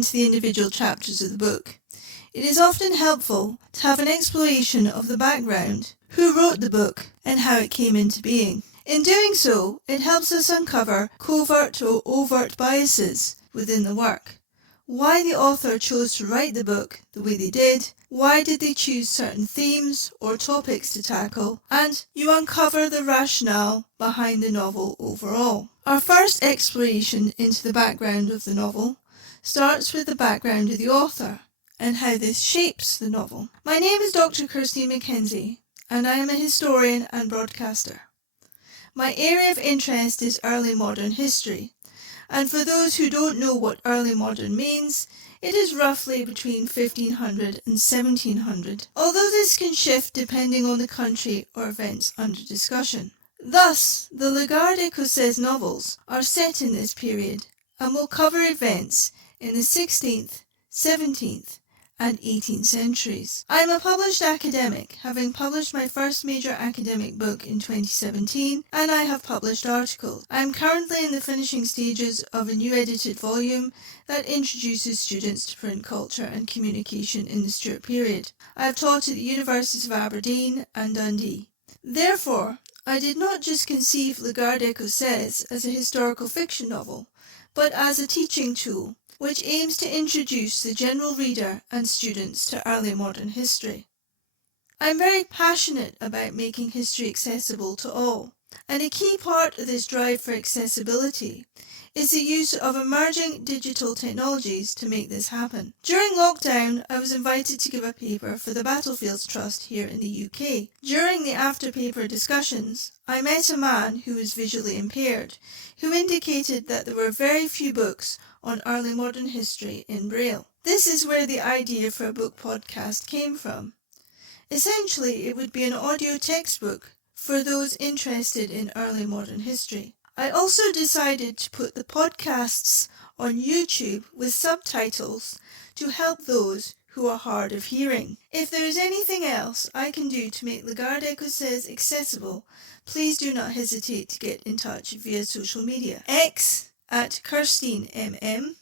into the individual chapters of the book, it is often helpful to have an exploration of the background, who wrote the book, and how it came into being. In doing so, it helps us uncover covert or overt biases within the work. Why the author chose to write the book the way they did, why did they choose certain themes or topics to tackle, and you uncover the rationale behind the novel overall. Our first exploration into the background of the novel starts with the background of the author and how this shapes the novel. My name is Dr. Kirsty Mackenzie, and I am a historian and broadcaster. My area of interest is early modern history, and for those who don't know what early modern means, it is roughly between 1500 and 1700, although this can shift depending on the country or events under discussion. Thus, the Garde Ecossaise novels are set in this period and will cover events in the 16th, 17th and 18th centuries. I am a published academic, having published my first major academic book in 2017, and I have published articles. I am currently in the finishing stages of a new edited volume that introduces students to print culture and communication in the Stuart period. I have taught at the Universities of Aberdeen and Dundee. Therefore, I did not just conceive La Garde Ecossaise as a historical fiction novel, but as a teaching tool, which aims to introduce the general reader and students to early modern history. I am very passionate about making history accessible to all, and a key part of this drive for accessibility is the use of emerging digital technologies to make this happen. During lockdown, I was invited to give a paper for the Battlefields Trust here in the UK. During the after-paper discussions, I met a man who was visually impaired, who indicated that there were very few books on early modern history in Braille. This is where the idea for a book podcast came from. Essentially, it would be an audio textbook for those interested in early modern history. I also decided to put the podcasts on YouTube with subtitles to help those who are hard of hearing. If there is anything else I can do to make La Garde Ecossaise accessible, please do not hesitate to get in touch via social media. X at KirstineMM,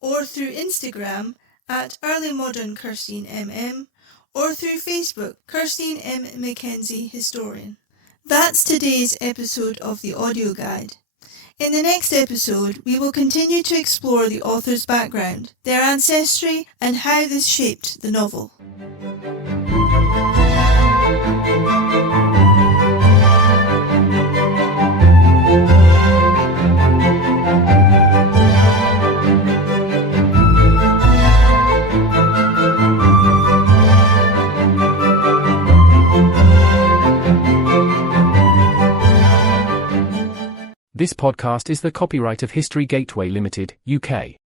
or through Instagram at EarlyModernKirstineMM, or through Facebook, Kirstine M. Mackenzie Historian. That's today's episode of the audio guide. In the next episode, we will continue to explore the author's background, their ancestry, and how this shaped the novel. This podcast is the copyright of History Gateway Limited, UK.